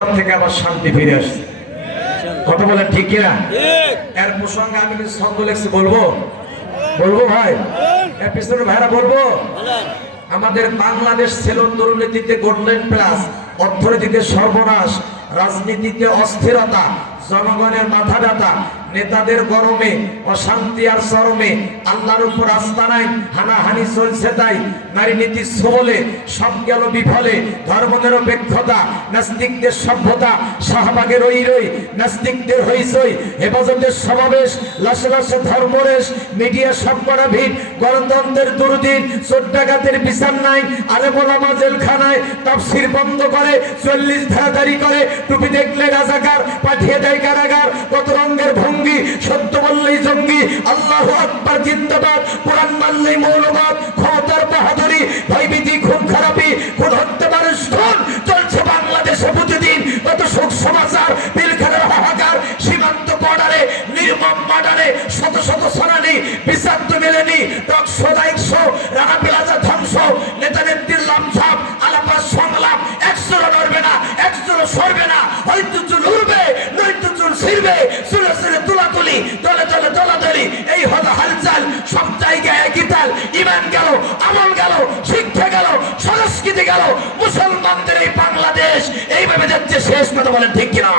থেকে আবার শান্তি ফিরে আসছে। কথা বলেন ঠিক কিনা? এর প্রসঙ্গে আমি কিছু ছন্দ লেখছি, বলবো ভাই, এর পিছনে ভাইরা বলবো। আমাদের বাংলাদেশ ছিল দুর্নীতিতে গোল্ডেন প্লাস, অর্থনীতিতে সর্বনাশ, রাজনীতিতে অস্থিরতা, জনগণের মাথা ব্যথা, নেতাদের গরমে অশান্তি আর চরমে, আল্লাহর উপর আস্থা নাই, হানাহানি চলছে তাই, নারী নীতি সবলে সব গেল বিফলে, ধর্মনিরপেক্ষতা, নাস্তিকদের সভ্যতা, শাহবাগের ওই রই, নাস্তিকদের হইচই, হেফাজতের সমাবেশ, লাশে লাশে ধর্মরেশ, মিডিয়া সবকটা ভিড়, গণতন্ত্রের দুর্দিন, চোর ডাকাতের বিচার নাই, আলেম ওলামা জেলখানায়, তাফসীর বন্ধ করে, 40 ধারাধারি করে, টুপি দেখলে রাজাকার, পাঠিয়ে দেয় কারাগার, কত রঙের ভঙ্গি, সত্য বললেই জঙ্গি, আল্লাহু আকবার জিন্দাবাদ, কোরআন মানলেই মৌলবাদ, ক্ষমতার বাহাদুরি, ভয়ভীতি, খুন খারাপি, খুন হত্যা মানুষ খুন চলছে বাংলাদেশে প্রতিদিন, কত শোক সমাচার, পিলখানার হাহাকার, সীমান্ত বর্ডারে নির্মম মার্ডারে, শত শত সোনালি বিচার তো মেলেনি, টকশো দায়িকশো, রানা প্লাজা ধ্বংস, নেতা নেত্রীর লামঝাপ, আলাপার সংলাপ, একজনও নড়বে না, একজনও সরবে না, হয়তো চুল উড়বে নয়তো চুল ছিড়বে, চুলে চুলে তুলাতুলি, দলে দলে দলাদলি, এই হলো হালচাল, সব জায়গায় একই তাল, ইমান গেল, আমল গেল, শিক্ষা গেল, সংস্কৃতি গেল, মুসলমানদের এই বাংলাদেশ এইভাবে যাচ্ছে শেষ। কথা বলেন ঠিক কিনা?